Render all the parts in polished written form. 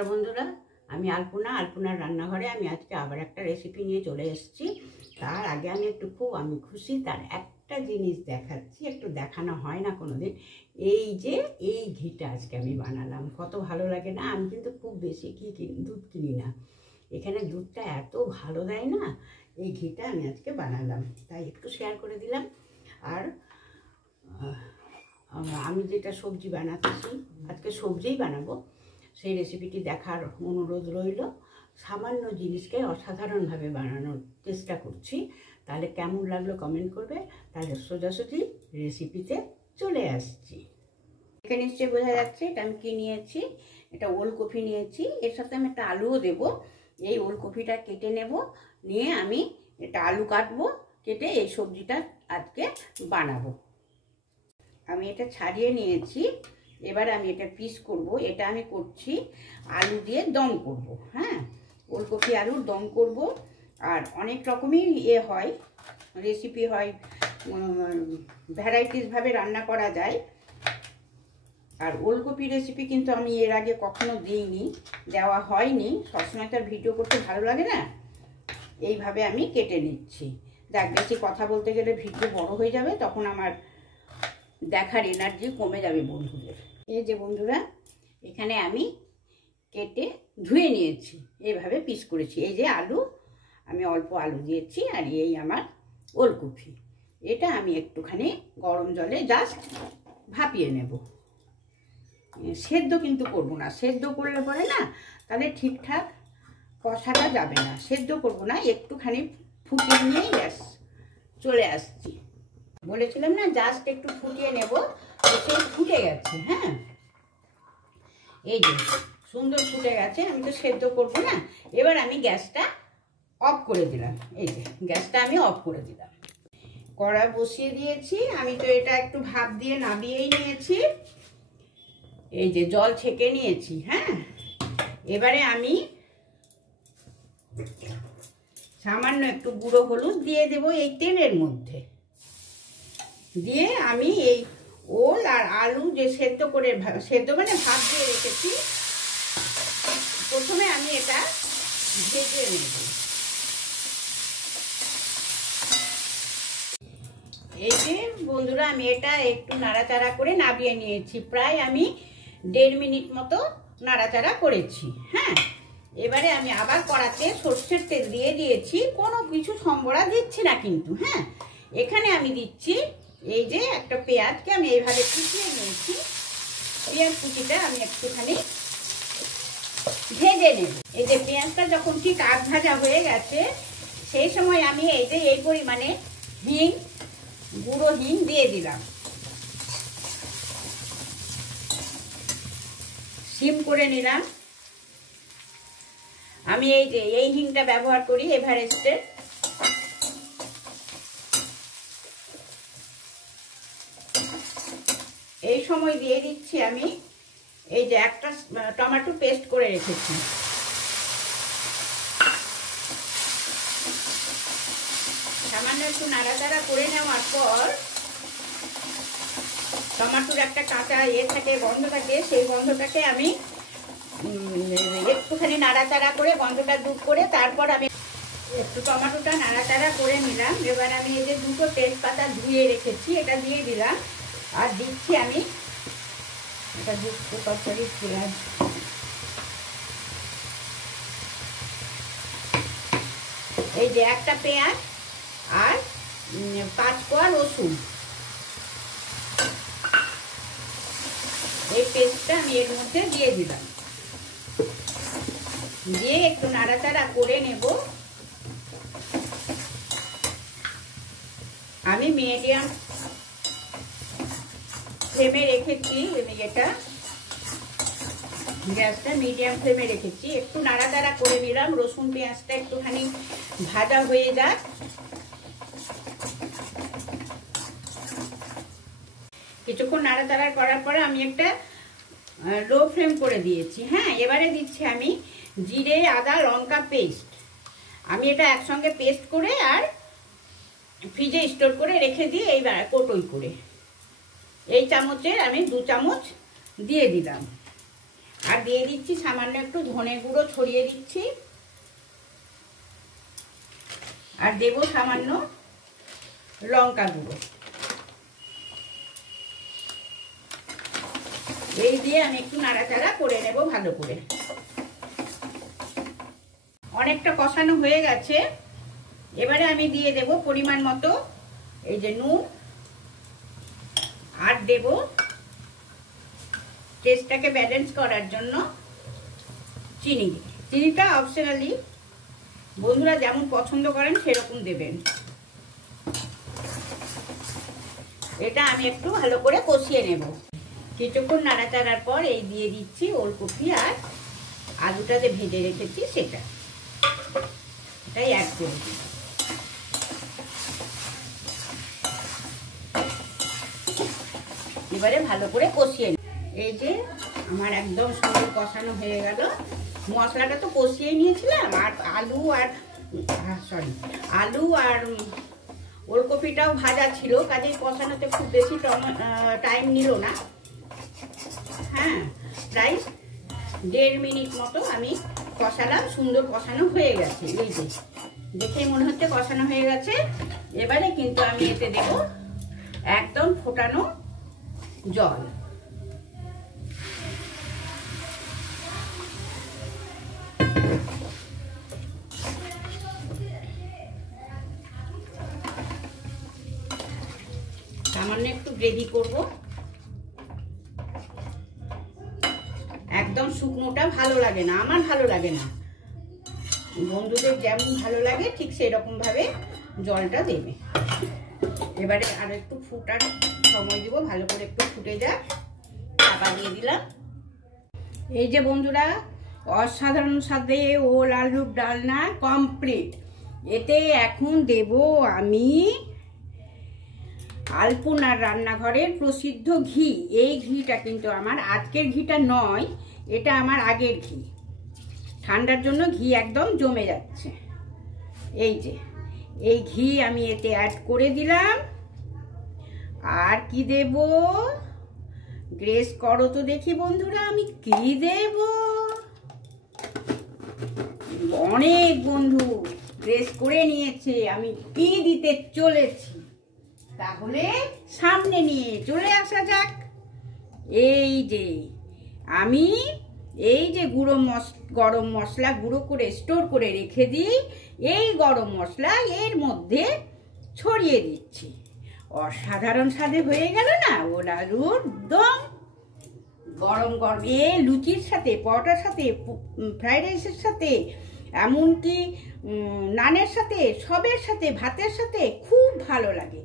নমস্কার বন্ধুরা, আমি আলপনার রান্নাঘরে আমি আজকে আবার একটা রেসিপি নিয়ে চলে এসেছি। তার আগে আমি আমি খুশি, তার একটা জিনিস দেখাচ্ছি, একটু দেখানো হয় না কোনোদিন। এই ঘিটা আজকে আমি বানালাম, কত ভালো লাগে না। আমি কিন্তু খুব বেশি দুধ কিনি না, এখানে দুধটা এত ভালো দেয় না। এই ঘিটা আমি আজকে বানালাম, তাই একটু শেয়ার করে দিলাম। আর আমি যেটা সবজি বানাচ্ছি, আজকে সবজিই বানাবো, সেই রেসিপিটি দেখার অনুরোধ রইল। সামান্য জিনিসকে অসাধারণভাবে বানানোর চেষ্টা করছি, তাহলে কেমন লাগলো কমেন্ট করবে। তাহলে সোজাসুজি রেসিপিতে চলে আসছি। এখানে নিশ্চয়ই বোঝা যাচ্ছে এটা আমি কী নিয়েছি। এটা ওলকপি নিয়েছি, এর সাথে আমি একটা আলুও দেবো। এই ওলকপিটা কেটে নেব, নিয়ে আমি এটা আলু কাটবো, কেটে এই সবজিটা আজকে বানাবো। আমি এটা ছাড়িয়ে নিয়েছি, এবার আমি এটা পিস করব। এটা আমি করছি আলু দিয়ে দম করব। হ্যাঁ, ওলকপি আলুর দম করব। আর অনেক রকমই হয়, রেসিপি হয়, ভ্যারাইটিসভাবে রান্না করা যায়। আর ওলকপি রেসিপি কিন্তু আমি এর আগে কখনো দিইনি, দেওয়া হয়নি। সবসময় তার ভিডিও করতে ভালো লাগে না, এইভাবে আমি কেটে নিচ্ছি। দেখ, বেশি কথা বলতে গেলে ভিডিও বড় হয়ে যাবে, তখন আমার দেখার এনার্জি কমে যাবে বন্ধুদের। এই যে বন্ধুরা, এখানে আমি কেটে ধুয়ে নিয়েছি, এইভাবে পিস করেছি। এই যে আলু, আমি অল্প আলু দিয়েছি, আর এই আমার ওলকপি। এটা আমি একটুখানি গরম জলে জাস্ট ভাপিয়ে নেব। সেদ্ধ কিন্তু করব না, সেদ্ধ করলে পরে না তাহলে ঠিকঠাক কষাটা যাবে না। সেদ্ধ করব না, একটুখানি ফুটিয়ে নিয়েই ব্যাস চলে আসছি। বলেছিলাম না জাস্ট একটু ফুটিয়ে নেব, সেই ফুটে গেছে। হ্যাঁ, এই যে সুন্দর ফুটে গেছে, আমি তো সেদ্ধ করব না। এবার আমি গ্যাসটা অফ করে দিলাম। এই যে গ্যাসটা আমি অফ করে দিলাম, কড়া বসিয়ে দিয়েছি। আমি তো এটা একটু ভাপ দিয়ে নামিয়েই নিয়েছি। এই যে জল ছেঁকে নিয়েছি। হ্যাঁ, এবারে আমি সামান্য একটু গুঁড়ো হলুদ দিয়ে দেব এই তেলের মধ্যে। দিয়ে আমি এই ওল আর আলু যে সেদ্ধ মানে ভাত দিয়ে রেখেছি, প্রথমে আমি এটা ভেজে নেব। এই যে বন্ধুরা, আমি এটা একটু নাড়াচাড়া করে নামিয়ে নিয়েছি। প্রায় আমি 1.5 মিনিট মতো নাড়াচাড়া করেছি। হ্যাঁ, এবারে আমি আবার কড়াতে সর্ষের তেল দিয়ে দিয়েছি, কোনো কিছু সম্বরা দিচ্ছি না কিন্তু। হ্যাঁ, এখানে আমি দিচ্ছি এই যে একটা পেঁয়াজকে আমি এইভাবে কুচিয়ে নিয়েছি। পেঁয়াজ কুচিটা আমি একটুখানি ভেজে নেব। এই যে পেঁয়াজটা যখন ঠিক আধ ভাজা হয়ে গেছে, সেই সময় আমি এই যে এই পরিমাণে গুঁড়ো হিং দিয়ে দিলাম। সিম করে নিলাম। আমি এই হিংটা ব্যবহার করি এভারেস্টের। এই সময় দিয়ে দিচ্ছি আমি এই যে একটা টমেটো পেস্ট করে রেখেছি। সামান্য একটু নাড়াচাড়া করে নেওয়ার পর, টমেটোর একটা কাঁচা থাকে, গন্ধ থাকে, সেই গন্ধটাকে আমি একটুখানি নাড়াচাড়া করে গন্ধটা দূর করে তারপর আমি একটু টমেটোটা নাড়াচাড়া করে নিলাম। এবার আমি এই যে 2টো তেজপাতা ধুয়ে রেখেছি, এটা দিয়ে দিলাম। আর দিচ্ছি আমি এটা 2টো তরকারি পেঁয়াজ, এই যে একটা পেঁয়াজ আর 5 কোয়া রসুন, এই পেস্টটা আমি এর মধ্যে দিয়ে দিলাম। দিয়ে একটু নাড়াচাড়া করে নেব। আমি মিডিয়াম ফ্লেমে রেখেছি, এটা গ্যাসটা মিডিয়াম ফ্লেমে রেখেছি। একটু নাড়াচাড়া করে নিলাম, রসুন পেঁয়াজটা একটুখানি ভাজা হয়ে যাক। কিছুক্ষণ নাড়াচাড়া করার পরে আমি একটা লো ফ্লেম করে দিয়েছি। হ্যাঁ, এবারে দিচ্ছি আমি জিরে আদা লঙ্কা পেস্ট। আমি এটা একসঙ্গে পেস্ট করে আর ফ্রিজে স্টোর করে রেখে দিয়ে এইবার কটই করে এই চামচে আমি 2 চামচ দিয়ে দিলাম। আর দিয়ে দিচ্ছি সামান্য একটু ধনে গুঁড়ো ছড়িয়ে দিচ্ছি, আর দেব সামান্য লঙ্কা গুঁড়ো। এই দিয়ে আমি একটু নাড়াচাড়া করে নেব ভালো করে। অনেকটা কষানো হয়ে গেছে, এবারে আমি দিয়ে দেব পরিমাণ মতো এই যে নুন, আর দেব টেস্টটাকে ব্যালেন্স করার জন্য চিনি। চিনিটা অপশনালি, বন্ধুরা যেমন পছন্দ করেন সেরকম দেবেন। এটা আমি একটু ভালো করে কষিয়ে নেব। কিছুক্ষণ নাড়াচাড়ার পর এই দিয়ে দিচ্ছি ওলকপি আর আলুটা যে ভেজে রেখেছি সেটা, এটাই অ্যাড করে দিই। এবারে ভালো করে কষিয়ে নিই। এই যে আমার একদম সুন্দর কষানো হয়ে গেল। মশলাটা তো কষিয়ে নিয়েছিলাম, আর আলু আর ওলকপিটাও ভাজা ছিল, কাজেই কষানোতে খুব বেশি টাইম নিল না। হ্যাঁ, প্রায় 1.5 মিনিট মতো আমি কষালাম। সুন্দর কষানো হয়ে গেছে, এই যে দেখেই মনে হচ্ছে কষানো হয়ে গেছে। এবারে কিন্তু আমি এতে দেব একদম ফোটানো জল। সামান্য একটু গ্রেভি করব, একদম শুকনোটা ভালো লাগে না, আমার ভালো লাগে না। বন্ধুদের যেমন ভালো লাগে ঠিক সেরকম ভাবে জলটা দেবে। এবারে আর একটু ফুটার সময় দিব, ভালো করে একটু ফুটে যাক, চাপা দিয়ে দিলাম। এই যে বন্ধুরা, অসাধারণ স্বাদে ওল আলুর ডালনা কমপ্লিট। এতে এখন দেব আমি আলপনার রান্নাঘরের প্রসিদ্ধ ঘি। এই ঘিটা কিন্তু আমার আজকের ঘিটা নয়, এটা আমার আগের ঘি। ঠান্ডার জন্য ঘি একদম জমে যাচ্ছে। এই যে এই ঘি আমি এতে অ্যাড করে দিলাম। আর কি দেব, গ্রেস করো তো দেখি বন্ধুরা, আমি কি দেব। অনেক বন্ধু গ্রেস করে নিয়েছে আমি কি দিতে চলেছি, তাহলে সামনে নিয়ে চলে আসা যাক। এই যে আমি এই যে গরম মশলা গুঁড়ো করে স্টোর করে রেখে দিই, এই গরম মশলা এর মধ্যে ছড়িয়ে দিচ্ছি। অসাধারণ স্বাদে হয়ে গেল না ওল আলুর দম। গরম গরম এ লুচির সাথে, পরোটার সাথে, ফ্রাইড রাইসের সাথে, এমনকি নানের সাথে, সবের সাথে, ভাতের সাথে খুব ভালো লাগে।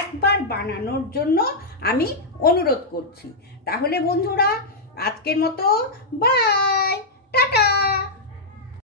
একবার বানানোর জন্য আমি অনুরোধ করছি। তাহলে বন্ধুরা আজকের মতো বাই, টাটা।